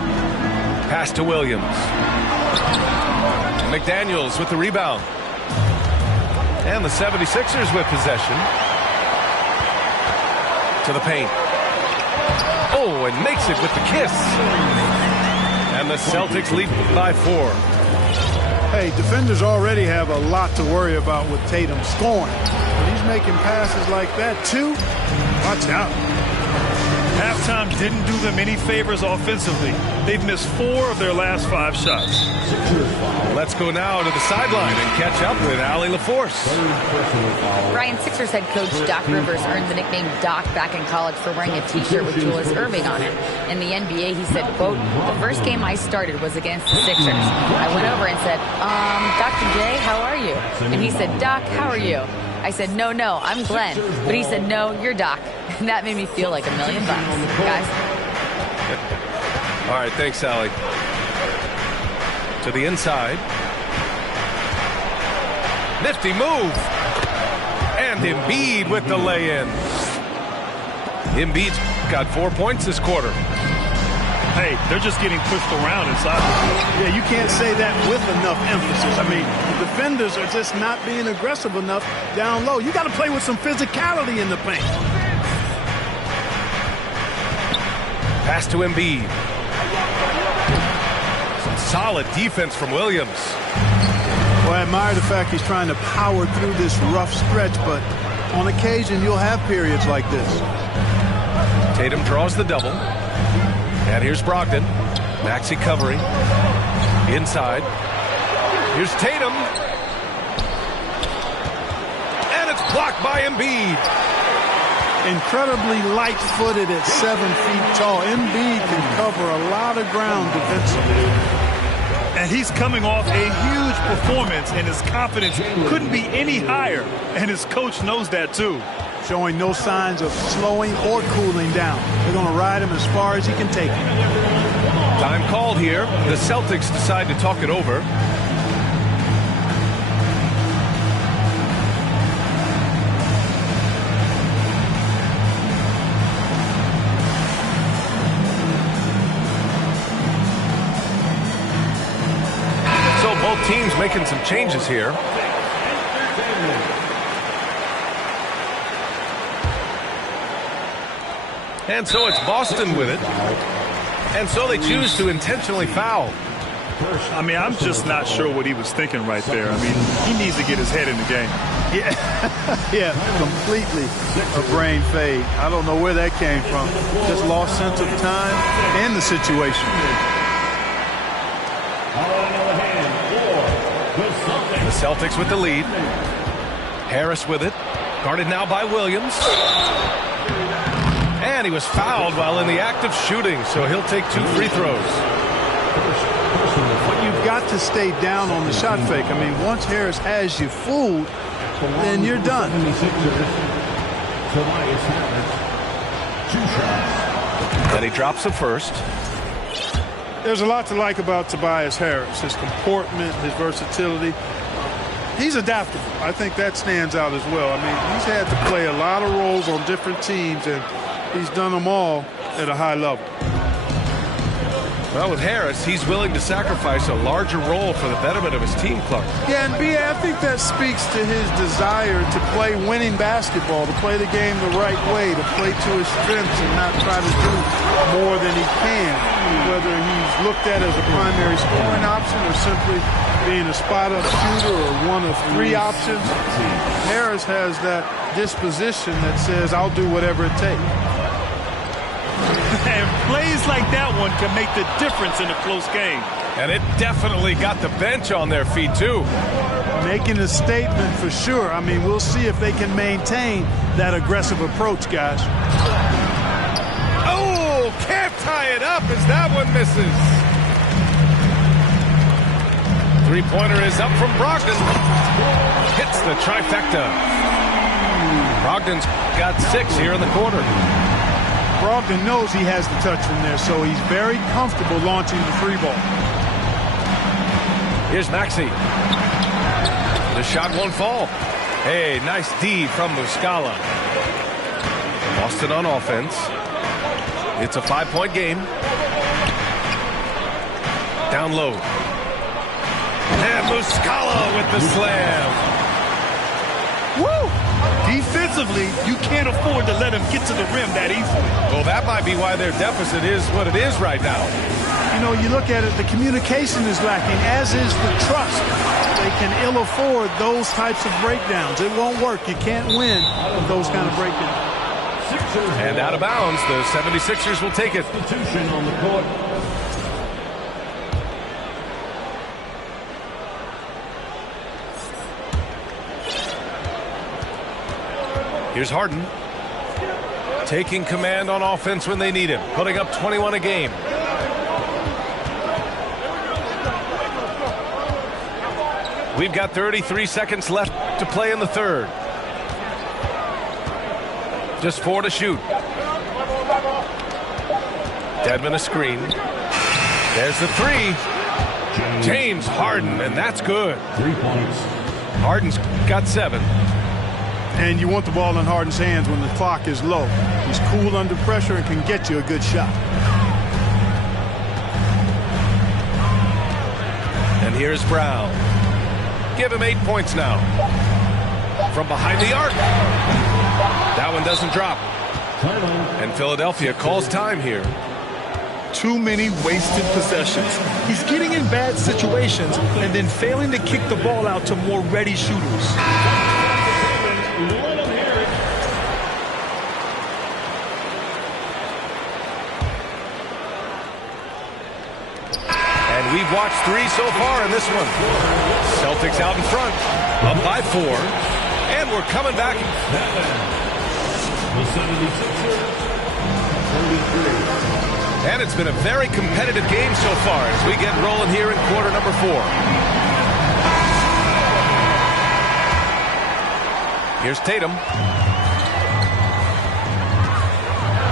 Pass to Williams. McDaniels with the rebound. And the 76ers with possession. To the paint. Oh, and makes it with the kiss. And the Celtics lead by 4. Hey, defenders already have a lot to worry about with Tatum scoring. But he's making passes like that, too. Watch out. Halftime didn't do them any favors offensively. They've missed 4 of their last 5 shots. Let's go now to the sideline and catch up with Allie LaForce. Brian, Sixers head coach Doc Rivers earned the nickname Doc back in college for wearing a t-shirt with Julius Erving on it. In the NBA, he said, quote, "The first game I started was against the Sixers. I went over and said, Dr. J, how are you?" And he said, "Doc, how are you?" I said, no, I'm Glenn. But he said, "No, you're Doc." And that made me feel like $1 million, guys. All right, thanks, Allie. To the inside. Nifty move. And Embiid with the lay-in. Embiid's got 4 points this quarter. Hey, they're just getting pushed around inside. Yeah, you can't say that with enough emphasis. I mean, the defenders are just not being aggressive enough down low. You got to play with some physicality in the paint. Pass to Embiid. Some solid defense from Williams. Well, I admire the fact he's trying to power through this rough stretch, but on occasion you'll have periods like this. Tatum draws the double. And here's Brogdon. Maxey covering. Inside. Here's Tatum. And it's blocked by Embiid. Incredibly light-footed at 7 feet tall. Embiid can cover a lot of ground defensively. And he's coming off a huge performance, and his confidence couldn't be any higher. And his coach knows that, too. Showing no signs of slowing or cooling down. They're going to ride him as far as he can take him. Time called here. The Celtics decide to talk it over. So both teams making some changes here. And so it's Boston with it. And so they choose to intentionally foul. I mean, I'm just not sure what he was thinking right there. I mean, he needs to get his head in the game. Yeah, completely a brain fade. I don't know where that came from. Just lost sense of time and the situation. The Celtics with the lead. Harris with it. Guarded now by Williams. And he was fouled while in the act of shooting, so he'll take 2 free throws. But you've got to stay down on the shot fake. I mean, once Harris has you fooled, then you're done. And he drops the first. There's a lot to like about Tobias Harris, his comportment, his versatility. He's adaptable. I think that stands out as well. I mean, he's had to play a lot of roles on different teams, and he's done them all at a high level. Well, with Harris, he's willing to sacrifice a larger role for the betterment of his team, Clark. Yeah, and B.A., I think that speaks to his desire to play winning basketball, to play the game the right way, to play to his strengths and not try to do more than he can, whether he's looked at as a primary scoring option or simply being a spot-up shooter or one of 3 options. Harris has that disposition that says, I'll do whatever it takes. And plays like that one can make the difference in a close game. And it definitely got the bench on their feet, too. Making a statement for sure. I mean, we'll see if they can maintain that aggressive approach, guys. Oh, can't tie it up as that one misses. 3-pointer is up from Brogdon. Hits the trifecta. Brogdon's got 6 here in the quarter. Brogdon knows he has the touch from there, so he's very comfortable launching the 3 ball. Here's Maxey. The shot won't fall. Hey, nice D from Muscala. Boston on offense. It's a 5-point game. Down low. And Muscala with the slam. Woo! Defensively, you can't afford to let him get to the rim that easily. Well, that might be why their deficit is what it is right now. You know, you look at it, the communication is lacking, as is the trust. They can ill afford those types of breakdowns. It won't work. You can't win with those kind of breakdowns. And out of bounds, the 76ers will take it. Substitution on the court. Here's Harden. Taking command on offense when they need him. Putting up 21 a game. We've got 33 seconds left to play in the third. Just 4 to shoot. Dedmon a screen. There's the 3. James Harden, and that's good. 3 points. Harden's got 7. And you want the ball in Harden's hands when the clock is low. He's cool under pressure and can get you a good shot. And here's Brown. Give him 8 points now. From behind the arc. That one doesn't drop. And Philadelphia calls time here. Too many wasted possessions. He's getting in bad situations and then failing to kick the ball out to more ready shooters. And we've watched 3 so far in this one. Celtics out in front, up by 4. And we're coming back. The 76ers, 33. And it's been a very competitive game so far as we get rolling here in quarter number 4. Here's Tatum.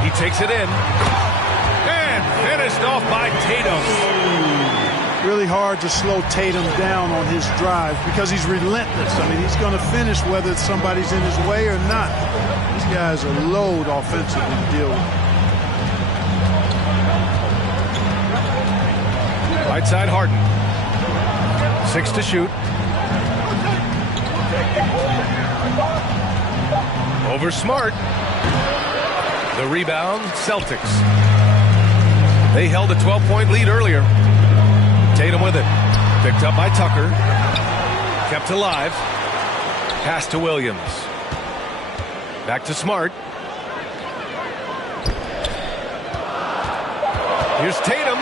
He takes it in. And finished off by Tatum. Really hard to slow Tatum down on his drive because he's relentless. I mean, he's going to finish whether somebody's in his way or not. These guys are load offensively to deal with. Right side Harden. 6 to shoot. Over Smart. The rebound, Celtics. They held a 12-point lead earlier. Tatum with it. Picked up by Tucker. Kept alive. Pass to Williams. Back to Smart. Here's Tatum.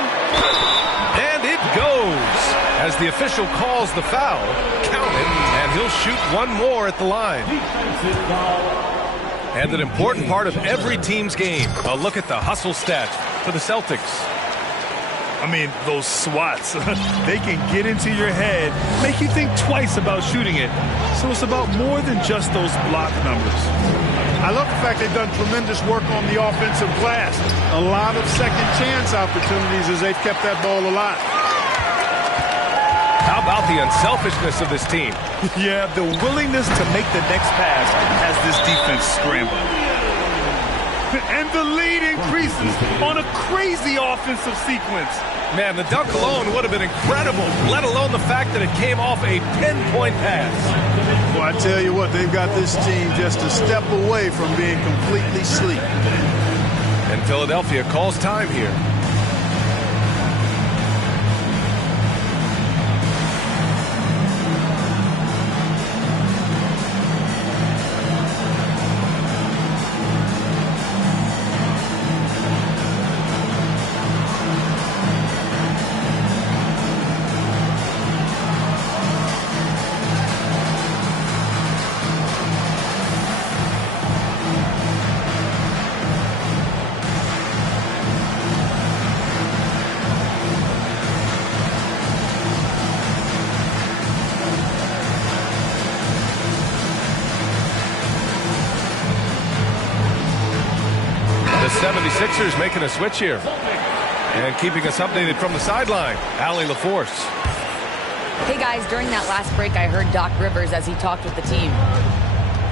And it goes as as the official calls the foul. Count it, and he'll shoot one more at the line. And an important part of every team's game, a look at the hustle stats for the Celtics. I mean, those swats, they can get into your head, make you think twice about shooting it. So it's about more than just those block numbers. I love the fact they've done tremendous work on the offensive glass. A lot of second chance opportunities as they've kept that ball alive. How about the unselfishness of this team? Yeah, the willingness to make the next pass has this defense scrambling. And the lead increases on a crazy offensive sequence. Man, the dunk alone would have been incredible, let alone the fact that it came off a 10-point pass. Well, I tell you what, they've got this team just a step away from being completely asleep. And Philadelphia calls time here. The 76ers making a switch here. And keeping us updated from the sideline, Allie LaForce. Hey guys, during that last break, I heard Doc Rivers as he talked with the team.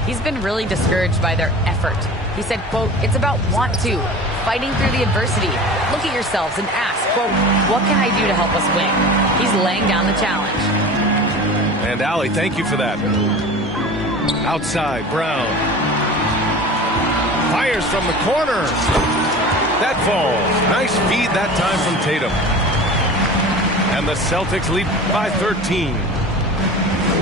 He's been really discouraged by their effort. He said, quote, "It's about want to, fighting through the adversity. Look at yourselves and ask, quote, what can I do to help us win?" He's laying down the challenge. And Allie, thank you for that. Outside, Brown. Fires from the corner. That falls. Nice feed that time from Tatum. And the Celtics lead by 13.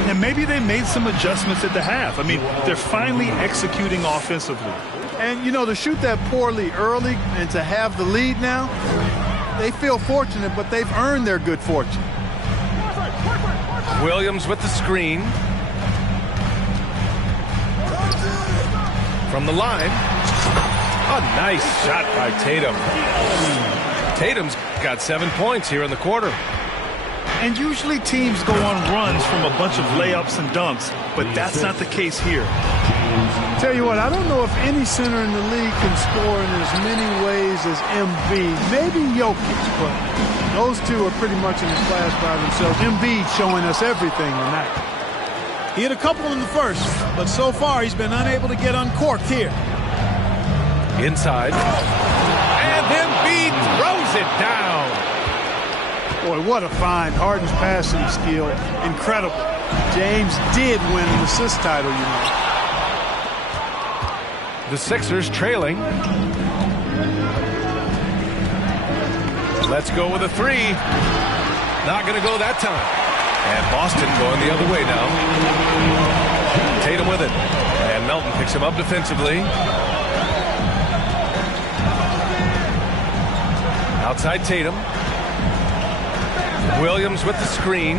And maybe they made some adjustments at the half. I mean, they're finally executing offensively. And, you know, to shoot that poorly early and to have the lead now, they feel fortunate, but they've earned their good fortune. Williams with the screen. From the line. A nice shot by Tatum. Tatum's got 7 points here in the quarter. And usually teams go on runs from a bunch of layups and dunks, but that's not the case here. Tell you what, I don't know if any center in the league can score in as many ways as Embiid. Maybe Jokic, but those two are pretty much in a class by themselves. Embiid showing us everything tonight. He had a couple in the first, but so far he's been unable to get uncorked here. Inside. And Embiid throws it down. Boy, what a find. Harden's passing skill. Incredible. James did win an assist title, you know. The Sixers trailing. Let's go with a three. Not going to go that time. And Boston going the other way now. Tatum with it. And Melton picks him up defensively. Outside Tatum. Williams with the screen.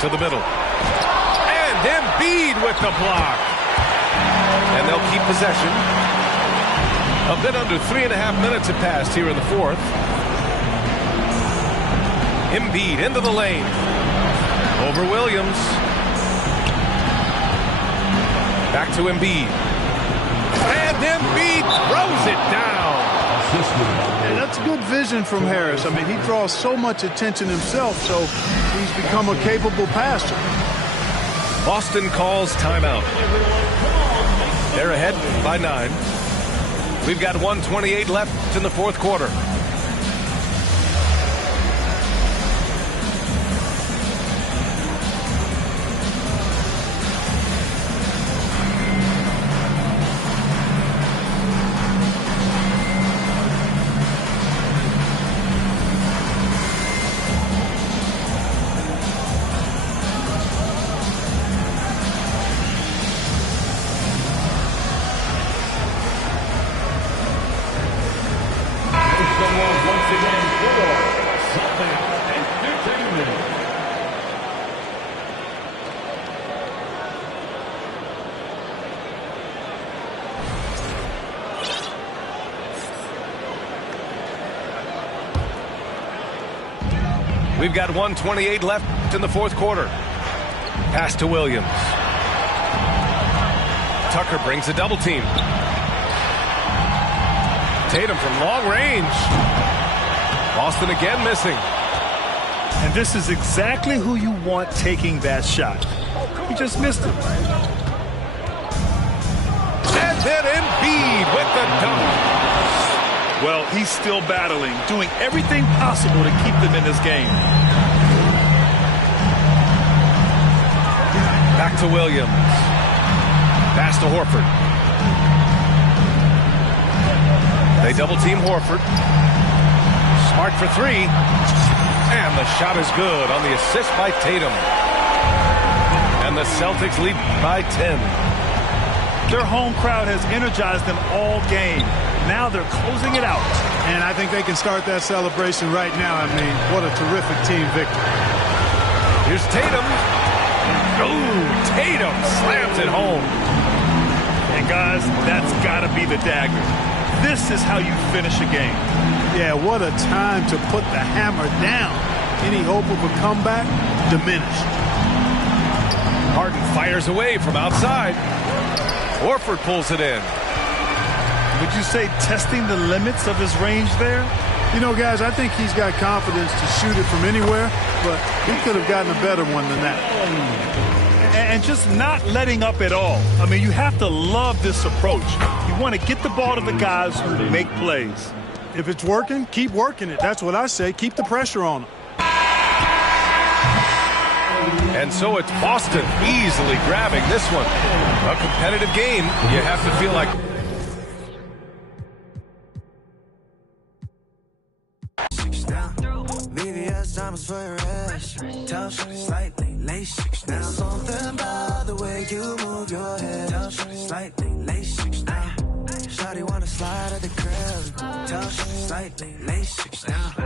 To the middle. And Embiid with the block. And they'll keep possession. A bit under 3.5 minutes have passed here in the fourth. Embiid into the lane. Over Williams. Back to Embiid. And Embiid throws it down. And that's good vision from Harris. I mean, he draws so much attention himself, so he's become a capable passer. Boston calls timeout. They're ahead by 9. We've got 1:28 left in the fourth quarter. We've got 1:28 left in the fourth quarter. Pass to Williams. Tucker brings a double team. Tatum from long range. Boston again missing. And this is exactly who you want taking that shot. He just missed it. And then Embiid with the dunk. Well, he's still battling, doing everything possible to keep them in this game. Back to Williams. Pass to Horford. They double team Horford. Smart for three. And the shot is good on the assist by Tatum. And the Celtics lead by 10. Their home crowd has energized them all game. Now they're closing it out. And I think they can start that celebration right now. I mean, what a terrific team victory. Here's Tatum. Ooh, Tatum slams it home. And guys, that's got to be the dagger. This is how you finish a game. Yeah, what a time to put the hammer down. Any hope of a comeback diminished. Harden fires away from outside. Horford pulls it in. Would you say testing the limits of his range there? You know, guys, I think he's got confidence to shoot it from anywhere, but he could have gotten a better one than that. And just not letting up at all. I mean, you have to love this approach. You want to get the ball to the guys who make plays. If it's working, keep working it. That's what I say. Keep the pressure on them. And so it's Boston easily grabbing this one. A competitive game. You have to feel like... For your ass, touch slightly, lace now. Something about the way you move your head, touch slightly, lace now. Shawty wanna slide at the crib, touch slightly, lace now.